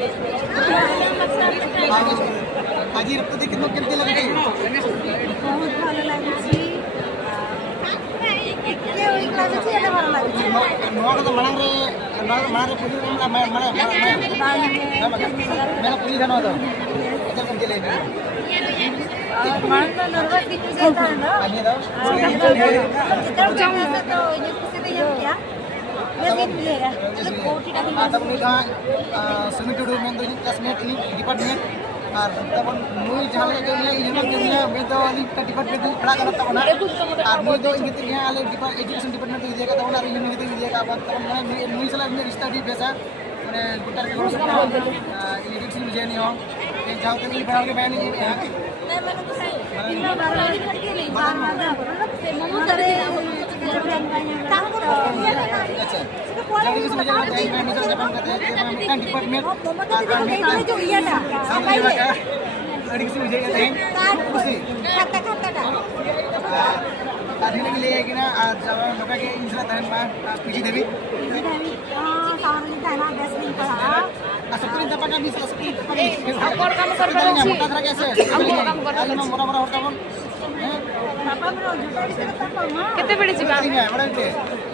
आज रक्त देखिए तो केमती लगे बहुत भलो लागी के ओई क्लास अछि एला भलो लागी नोड तो मणंग रे मारे पुली मेरा पुली धनो तो इधर केमती लगे मणंग तो नर्वस भी से था ना आने दो जितना जाऊंगा तो ये किसी ने क्या ये दिन मिलेगा तो कोटी का तब नहीं था समिटुडू में तो क्लासमेट इन डिपार्टमेंट और तब मुई जहां के लिए यूनियन के लिए मैं तो वाली डिपार्टमेंट में खड़ा करता हूं ना और मुई तो इनके लिए आले एजुकेशन डिपार्टमेंट में दिएगा तो और यूनियन के दिएगा अब तब मैं मुई सला में स्टडी बेसा माने गुटर के कोर्स में एजुकेशन में जेनी हो के जाओ तो नहीं पढ़ा के बयान नहीं है नहीं मैंने तो सही इतना बार करके नहीं बार से मम्मी करे काम करो अच्छा जल्दी से मुझे टाइम में मिसल जापान का डिपार्टमेंट जो ये था सामने लगा अड़ी से मुझे टाइम खुशी खाता खाता था आधे के लिए कि ना आज जब लोग के इंसला तहन में पीछे देवी सामने था ना 10 दिन का असुरी दपा का भी असुरी और काम कर रहा हूं मोटा तरह कैसे काम कर रहा हूं मोरा मोरा होता हूं पापा मेरा जुटा से पापा मां केते बेड़ी जी बाप है बड़ा के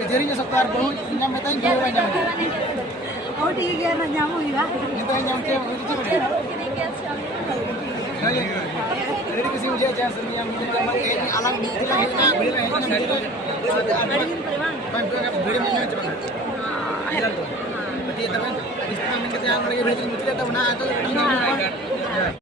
जेरी जो सत्तार बहुत नाम में ताई जो नाम और ठीक है ना जाम हुई बा ये तो नाम के रेडी किसी मुझे चांस नहीं हम मुझे जमा के अलग दिखला है ना वीडियो है ना वीडियो में चला हां तो ये तब इस में के यहाँ मुझे मुझे तो ना आता